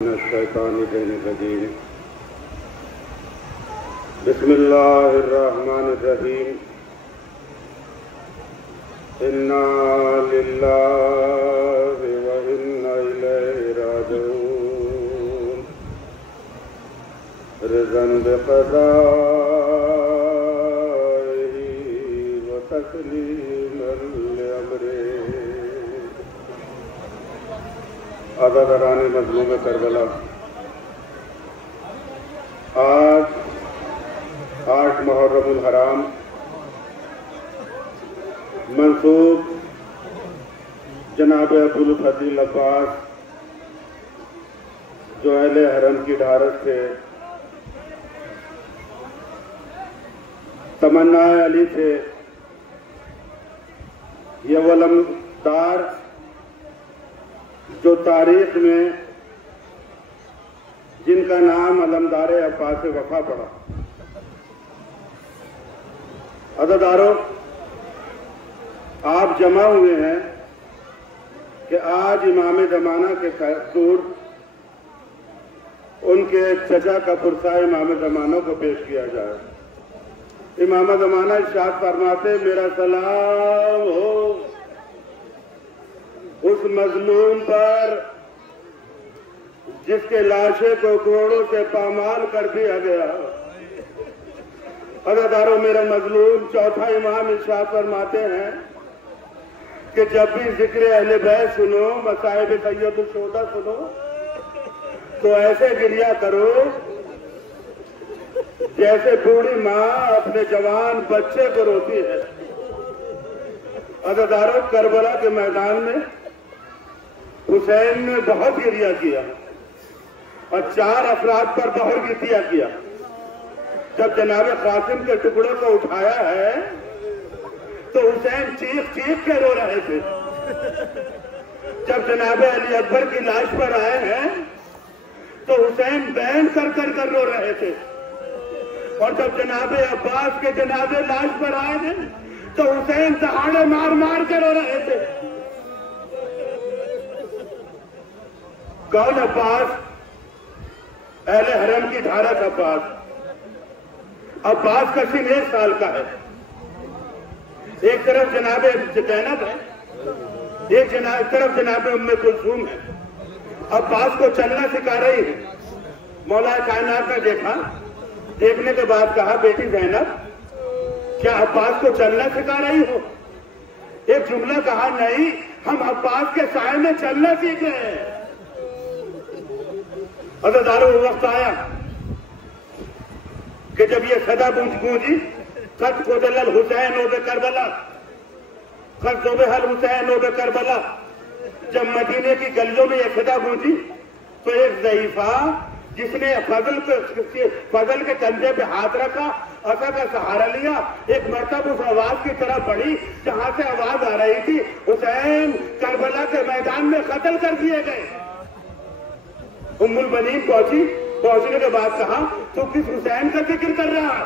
من الشیطان الرجیم بسم اللہ الرحمن الرحیم انا للہ و انا الیہ راجعون رضا بقضائہ و تسلیما لامرہ عزاداران مظلوم کربلا، آج 8 محرم الحرام منسوب جناب ابوالفضل عباس جو اہل حرم کی ڈھارس تھے، تمنا علی تھے، یہ وہ علمدار جو تاریخ میں جن کا نام علمدار عباس وفا پڑا۔ عزادارو، آپ جمع ہوئے ہیں کہ آج امام زمانہ کے دور ان کے چچا کا پرسہ امام زمانہ کو پیش کیا جائے۔ امام زمانہ ارشاد فرماتے، میرا سلام ہو اس مظلوم پر جس کے لاشے کو گھوڑوں سے پامال کر دیا گیا۔ عزادارو، میرا مظلوم چوتھا امام ارشاد فرماتے ہیں کہ جب بھی ذکر اہل بیت سنو، مصائب سید الشہداء سنو تو ایسے گریہ کرو جیسے بوڑھی ماں اپنے جوان بچے کو روتی ہے۔ عزادارو، کربلا کے میدان میں حسین نے بہت گریہ کیا اور 4 افراد پر بہت گریہ کیا۔ جب جناب قاسم کے ٹکڑوں کو اٹھایا ہے تو حسین چیخ چیخ کے رو رہے تھے۔ جب جناب علی اکبر کی لاش پر آئے ہیں تو حسین بین کر کر رو رہے تھے، اور جب جناب عباس کے جنازے لاش پر آئے ہیں تو حسین دہاڑے مار مار کے رو رہے تھے۔ کون عباس؟ اہل حرم کی ڈھارس عباس۔ عباس کا سن 1 سال کا ہے۔ ایک طرف جناب زینب ہے، ایک طرف جناب ام کلثوم ہے۔ عباس کو چلنا سکھا رہی ہے۔ مولا کائنات نے دیکھا، دیکھنے کے بعد کہا، بیٹی زینب کیا عباس کو چلنا سکھا رہی ہو؟ ایک جملہ کہا، نہیں، ہم عباس کے سائے میں چلنا سیکھ رہے ہیں۔ عزادارو، وہ وقت آیا کہ جب یہ صدا گونجی، قد قتل الحسین بکربلا، قد ذبح الحسین بکربلا، جب مدینے کی گلیوں میں یہ صدا گونجی تو ایک ضعیفہ جس نے فضل کے کندھے پہ ہاتھ رکھا، عصا کا سہارا لیا، ایک مرتبہ اس آواز کی طرف بڑھی جہاں سے آواز آ رہی تھی، حسین کربلا کے میدان میں قتل کر دیے گئے۔ ام البنین پہنچنے کے بعد کہا، تو کس حسین کا ذکر کر رہا ہے؟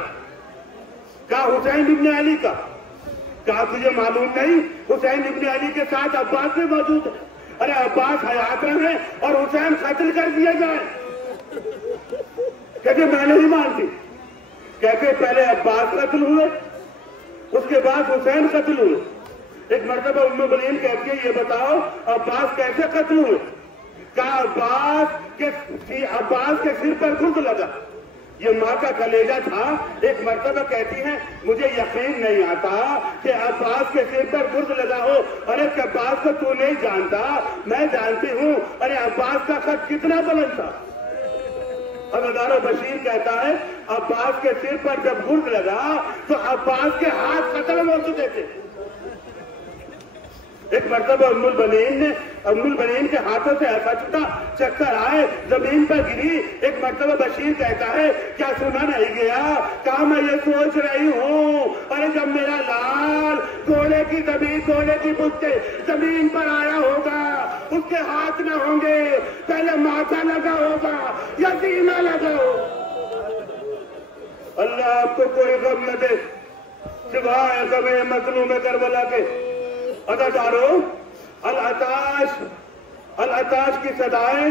کہا، حسین ابن علی کا۔ کہا، تجھے معلوم نہیں حسین ابن علی کے ساتھ عباس بھی موجود ہے؟ ارے عباس حیات رہے اور حسین قتل کر دیا جائے؟ کہتے میں نہیں مانتی۔ کہتے پہلے عباس قتل ہوئے، اس کے بعد حسین قتل ہوئے۔ ایک مرتبہ ام البنین کہتی ہے، یہ بتاؤ عباس کیسے قتل ہوئے؟ کہا، عباس کے سر پر گرد لگا۔ یہ ماں کا کلیجہ تھا۔ ایک مرتبہ کہتی ہے، مجھے یقین نہیں آتا کہ عباس کے سر پر گرد لگا ہو۔ ارے عباس کو تو نہیں جانتا، میں جانتی ہوں۔ ارے عباس کا خط کتنا بلند تھا۔ عزادارو، بشیر کہتا ہے، عباس کے سر پر جب گرد لگا تو عباس کے ہاتھ ختم ہو چکے تھے۔ ایک مرتبہ ام البنین کے ہاتھوں سے ایسا چھٹا، چکر آئے، زمین پر گری۔ ایک مرتبہ بشیر کہتا ہے، کیا سنا نہیں گیا؟ کہا، میں یہ سوچ رہی ہوں، ارے جب میرا لال گھوڑے کی پشت سے زمین پر آیا ہوگا، اس کے ہاتھ نہ ہوں گے، پہلے ماتھا لگا ہوگا یا سینہ لگا ہوگا۔ اللہ آپ کو کوئی غم نہ دے سوائے غم مظلوم کربلا کے۔ عزادارو، العطاش کی صدائیں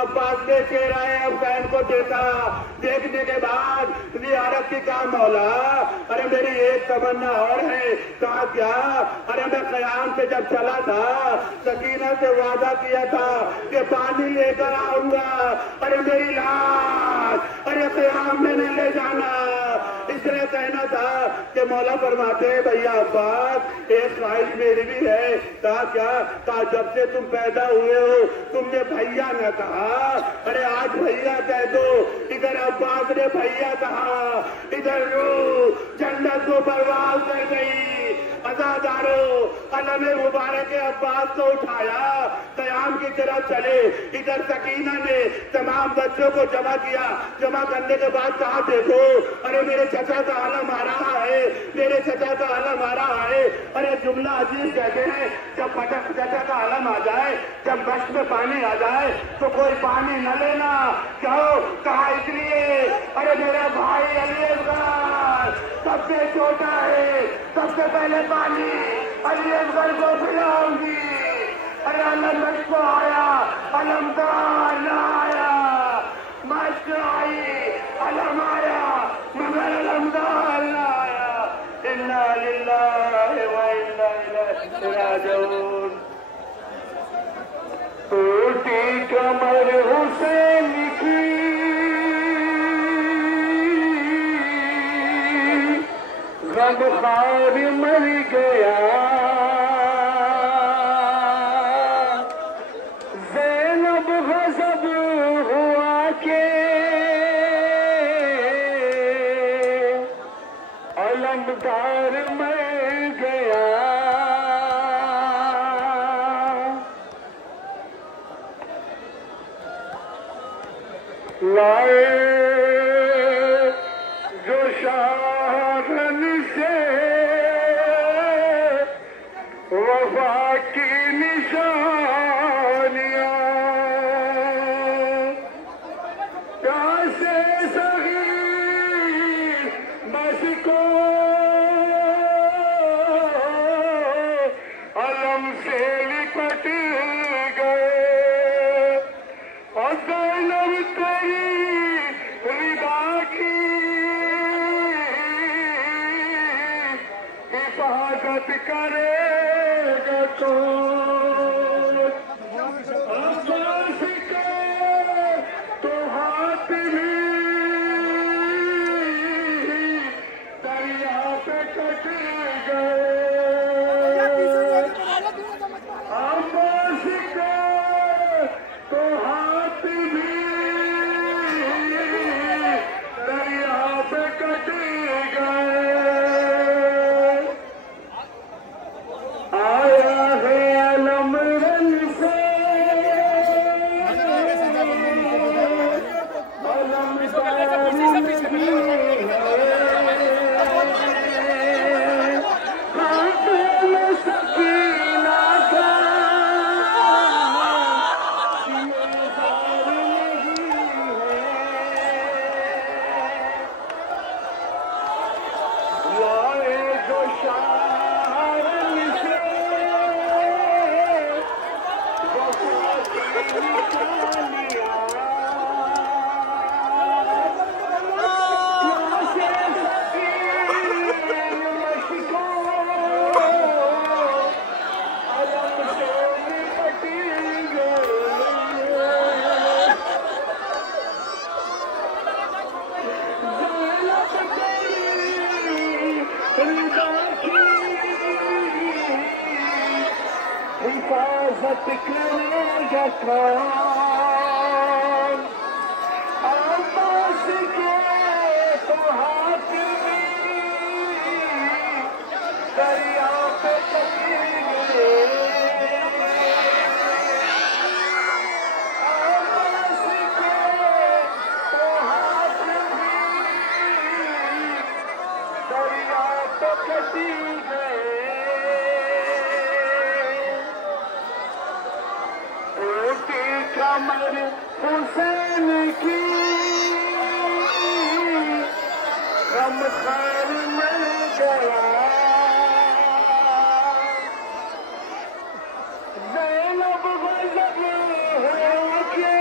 عباس نے چہرہ حسین کو دیکھا، دیکھنے کے بعد زیارت کی کہا مولا ارے میری ایک تمنا اور ہے، کہا کیا؟ ارے میں قیام سے جب چلا تھا سکینہ سے وعدہ کیا تھا کہ پانی لے کر آؤں گا، ارے میری لاش ارے قیام میں نہیں لے جانا، اس نے کہنا تھا کہ مولا فرماتے ہیں بھیا عباس ایک خواہش میری بھی ہے، کہا کیا؟ کہا جب سے تم پیدا ہوئے ہو تم نے بھیا نہ کہا، ارے آج بھیا کہہ دو، ادھر عباس نے بھیا کہا، ادھر روح جنت کو پرواز کر گئی، عزادارو علم مبارک عباس کو اٹھایا، قیام کی طرف چلے، ادھر سکینہ نے تمام بچوں کو جمع کیا، جمع کرنے کے بعد کہا دیکھو ارے میرے چچا کا علم آ رہا ہے، میرے چچا کا علم آ رہا ہے، ارے جملہ عجیب کہتے ہیں جب چچا کا علم آ جائے، جب مشق میں پانی آ جائے تو کوئی پانی نہ لینا، کہو کہا اس لیے ارے میرا بھائی علی اصغر سب سے چھوٹا ہے، سب سے پہلے پانی علی اصغر کو پلاؤں گی، ارے علم مشق کو آیا، علمدار نہ آیا، مشق آئی علم آیا مگر علمدار نہ آیا، انا للہ و انا الیہ راجعون۔ ٹوٹی کمر حسین کی غم خار مر گیا، زینب غضب ہوا کہ علمدار مر گیا، لائے جو شاہن سے وفا کی نشانیاں، پیاسے صغیر بس کو علم سے لپٹ گئے، اور زینب تیری رضا کی حفاظت کرے گا تو، عباس کے تو ہاتھ بھی دریا پہ کٹ گئے، عباس کے تو ہاتھ بھی دریا پہ کٹ گئے، آیا ہے علم رن سے حفاظت کرے گا کون، عباس کے تو ہاتھ بھی دریا پہ کٹ گئے، عباس کے تو ہاتھ بھی دریا پہ کٹ گئے، کمر حسین کی غم خار مر گیا، زینب غضب ہو کے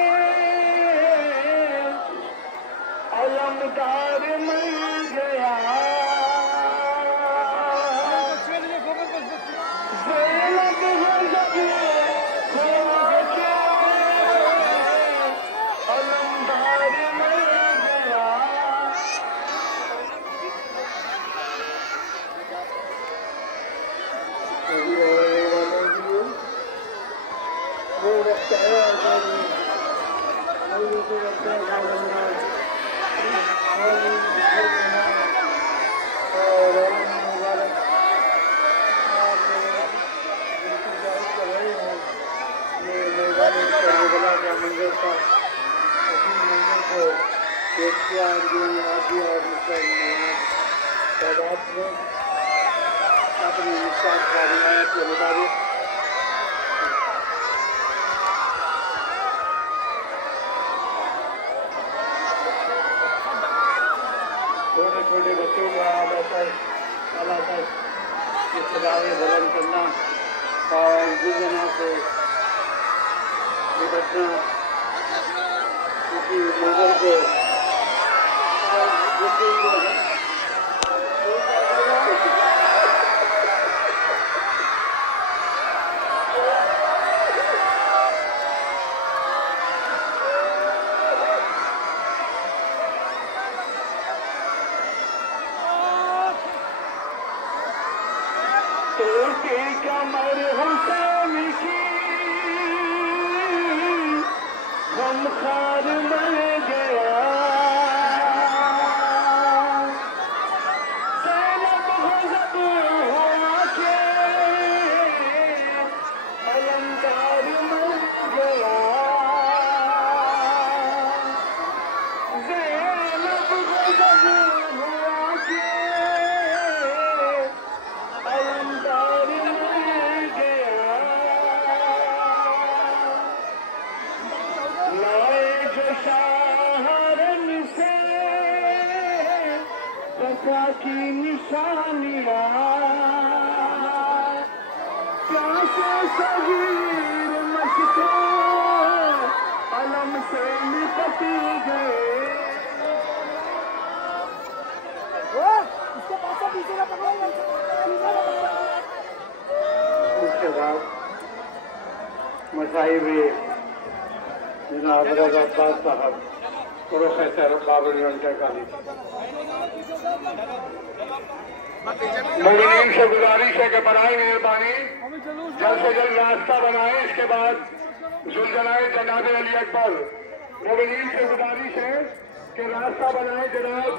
اور تعداد میں اپنی تعلیمات کے مطابق چھوٹے چھوٹے بچوں کا اللہ تک استدارے بلند کرنا اور گزرنا سے نپٹنا کسی نظر کو کمر حسین کی غم خار مر گیا زینب غضب ہوا کے علمدار مر گیا زینب غضب ہوا کے کی نشانیاں پیاسے صغیر مشکو علم سے نپٹ گئے. اس کے بعد مصاحب جناب رضا عباس صاحب پروفیسر بابر کالی. مومنین سے گزارش ہے کہ برائے مہربانی جلد سے جلد راستہ بنائیں. اس کے بعد زلزلہ جناب علی اکبر. مومنین سے گزارش ہے کہ راستہ بنائیں. جناب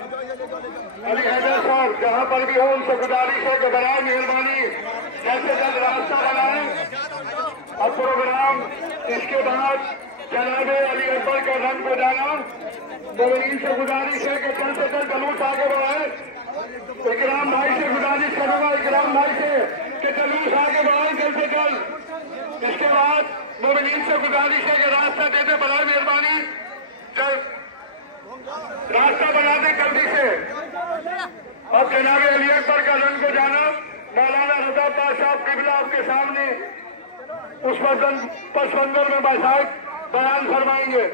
علی حیدر صاحب جہاں پر بھی ہو ان سے گزارش ہے کہ برائے مہربانی جلد سے جلد راستہ بنائیں. اور پروگرام اس کے بعد جناب علی اکبر کا رنگ کو جانا. مومنین سے گزارش ہے کہ جلد سے جلد جلوس آگے بڑھائیں. اکرام بھائی سے گزارش کروں گا اکرام بھائی سے کہ جلوس آگے بڑھائیں جلد سے جلد. اس کے بعد مومنین سے گزارش ہے کہ راستہ دیتے برائے مہربانی راستہ بنا دیں جلدی سے. اب جناب علی اکبر کا رنگ کو جانا. مولانا رضا عباس صاحب قبلہ آپ کے سامنے اس پس منظر میں بیٹھائے بیان فرمائیں گے.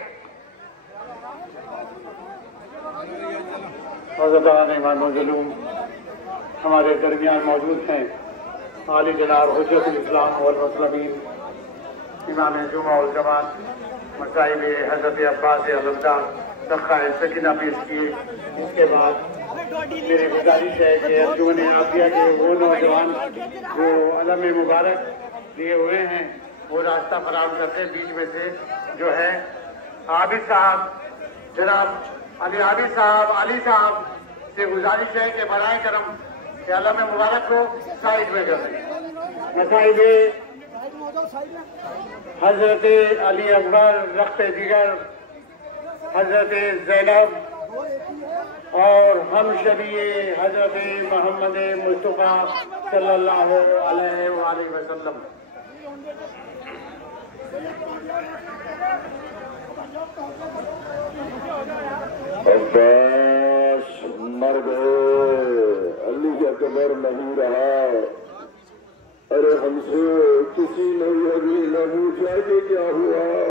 حضرتان امام العلوم ہمارے درمیان موجود ہیں. عالی جناب حجت الاسلام والمسلمین امام جمعہ والجماعت مصاحب حضرت عباس علمدار صدقہ سکینہ پیش کیے. اس کے بعد میری گزارش ہے کہ انجمن عافیہ کے وہ نوجوان جو علم مبارک لیے ہوئے ہیں وہ راستہ فراہم کرتے. بیچ میں سے جو ہے عابد صاحب جناب علی صاحب سے گزارش ہے کہ برائے کرم کہ علم مبارک کو سائڈ میں کر دیں. مصاحب حضرت علی اکبر رخت دیگر حضرت زینب اور ہم شبیہ حضرت محمد مصطفیٰ صلی اللہ علیہ وآلہ وسلم. عباس مر گئے علی اکبر نہیں رہا. ارے ہم سے کسی نے یہ بھی نہ پوچھا کہ کیا ہوا.